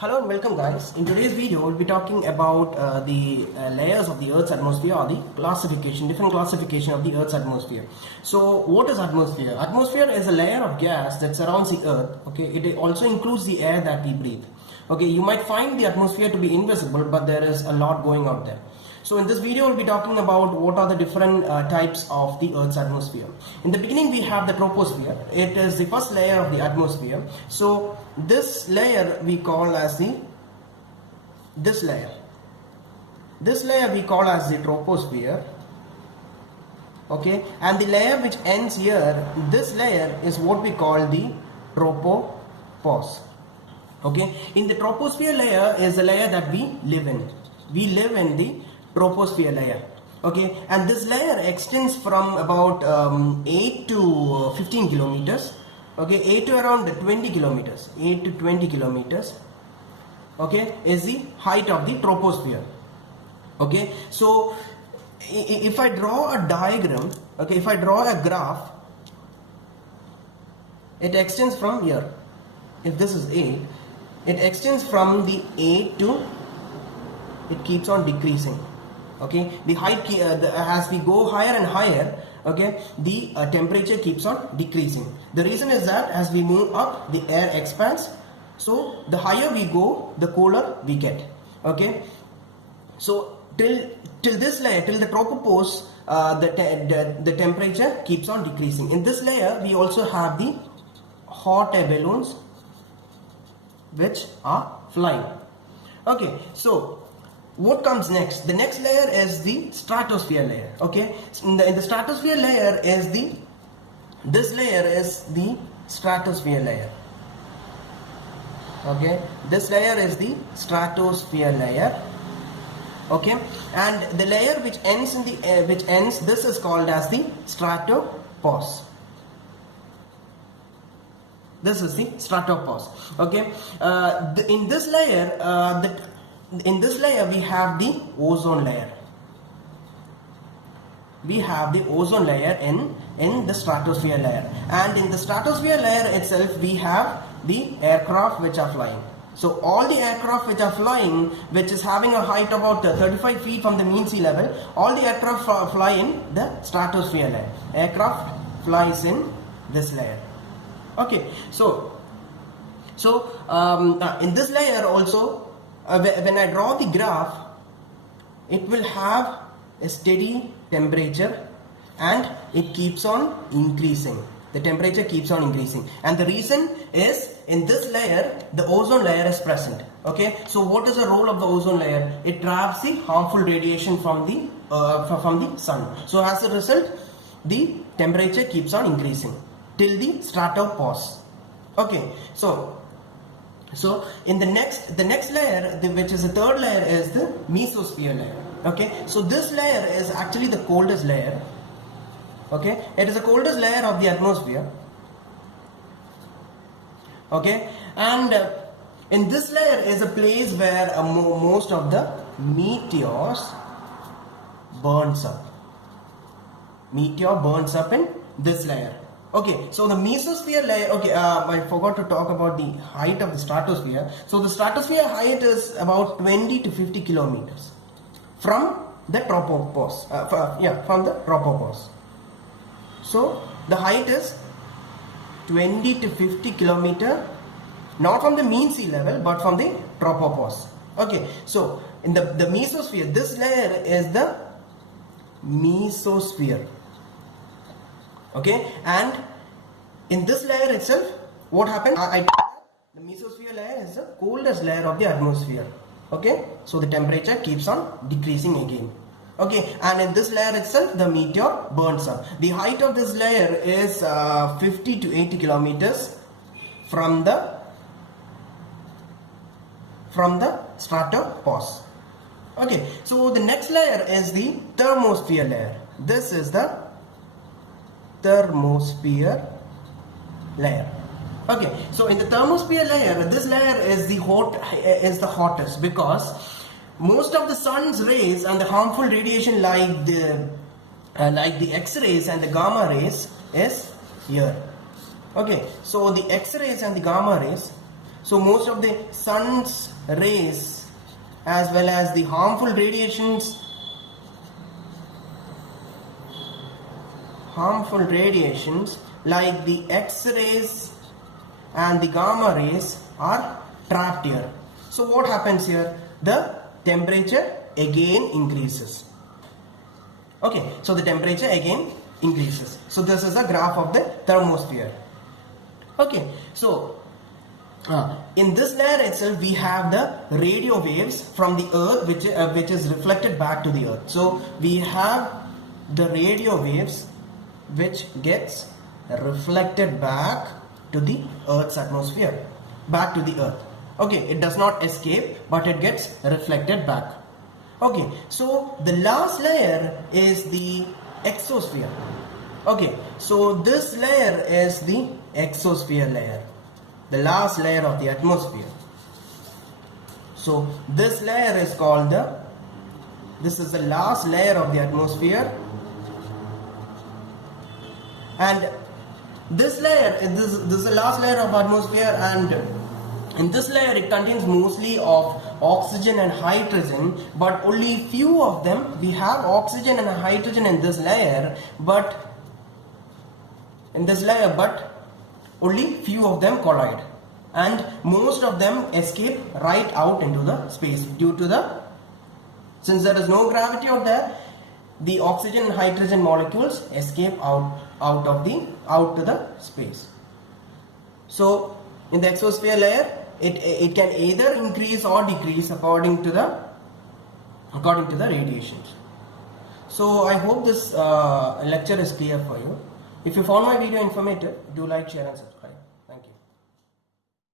Hello and welcome guys. In today's video we'll be talking about the layers of the Earth's atmosphere, or the different classification of the Earth's atmosphere. So what is atmosphere? Atmosphere is a layer of gas that surrounds the Earth. Okay, it also includes the air that we breathe. Okay, you might find the atmosphere to be invisible, but there is a lot going out there. So in this video we'll be talking about what are the different types of the Earth's atmosphere. In the beginning we have the troposphere. It is the first layer of the atmosphere. So this layer we call as this layer we call as the troposphere. Okay, and the layer which ends here, this layer is what we call the tropopause. Okay, in the troposphere layer is the layer that we live in. We live in the troposphere layer. Okay, and this layer extends from about 8 to 15 kilometers. Okay, 8 to around 20 kilometers. 8 to 20 kilometers. Okay, is the height of the troposphere. Okay, so if I draw a diagram, okay, if I draw a graph, it extends from here. If this is 8, it extends from the 8 to, it keeps on decreasing. Okay, the height as we go higher and higher, okay, the temperature keeps on decreasing. The reason is that as we move up, the air expands, so the higher we go, the colder we get. Okay, so till this layer, till the tropopause, the temperature keeps on decreasing. In this layer we also have the hot air balloons which are flying. Okay, so what comes next? The next layer is the stratosphere layer. Okay, in the stratosphere layer is this layer is the stratosphere layer. Okay, this layer is the stratosphere layer. Okay, and the layer which ends this is called as the stratopause. This is the stratopause. Okay, in this layer we have the ozone layer. We have the ozone layer in the stratosphere layer, and in the stratosphere layer itself we have the aircraft which are flying. So all the aircraft which are flying, which is having a height about 35 feet from the mean sea level, all the aircraft fly in the stratosphere layer. Aircraft flies in this layer. Okay, so in this layer also, when I draw the graph, it will have a steady temperature and it keeps on increasing. The temperature keeps on increasing, and the reason is in this layer the ozone layer is present. Okay, so what is the role of the ozone layer? It traps the harmful radiation from the sun. So as a result, the temperature keeps on increasing till the stratopause. Okay, so in the next layer, which is the third layer, is the Mesosphere layer. Okay, so this layer is actually the coldest layer. Okay, it is the coldest layer of the atmosphere. Okay, and in this layer is a place where most of the meteors burns up. Meteor burns up in this layer. Okay, so the Mesosphere layer, okay, I forgot to talk about the height of the stratosphere. So the stratosphere height is about 20 to 50 kilometers from the tropopause, from the tropopause. So the height is 20 to 50 kilometer, not from the mean sea level, but from the tropopause. Okay, so in the Mesosphere, this layer is the Mesosphere. Okay, and in this layer itself, what happened? The Mesosphere layer is the coldest layer of the atmosphere. Okay, so the temperature keeps on decreasing again. Okay, and in this layer itself, the meteor burns up. The height of this layer is 50 to 80 kilometers from the stratopause. Okay, so the next layer is the Thermosphere layer. This is the Thermosphere layer. Okay, so in the Thermosphere layer, this layer is the hottest because most of the sun's rays and the harmful radiation like the X-rays and the gamma rays is here. Okay, so the X-rays and the gamma rays, So most of the sun's rays as well as the harmful radiations like the X-rays and the gamma rays are trapped here. So what happens here? The temperature again increases. Okay, so the temperature again increases. So this is a graph of the thermosphere. Okay, so in this layer itself we have the radio waves from the earth which is reflected back to the earth. So we have the radio waves which gets reflected back to the earth's atmosphere, back to the earth. Okay, it does not escape but it gets reflected back. Okay, so the last layer is the exosphere. Okay, so this layer is the exosphere layer, the last layer of the atmosphere. So this layer is called this is the last layer of the atmosphere, and this layer, this is the last layer of atmosphere, and in this layer it contains mostly of oxygen and hydrogen, but only few of them, we have oxygen and hydrogen in this layer, but only few of them collide, and most of them escape right out into the space due to since there is no gravity out there, the oxygen and hydrogen molecules escape out to the space. So in the exosphere layer, it can either increase or decrease according to the radiations. So I hope this lecture is clear for you. If you found my video informative, do like, share and subscribe.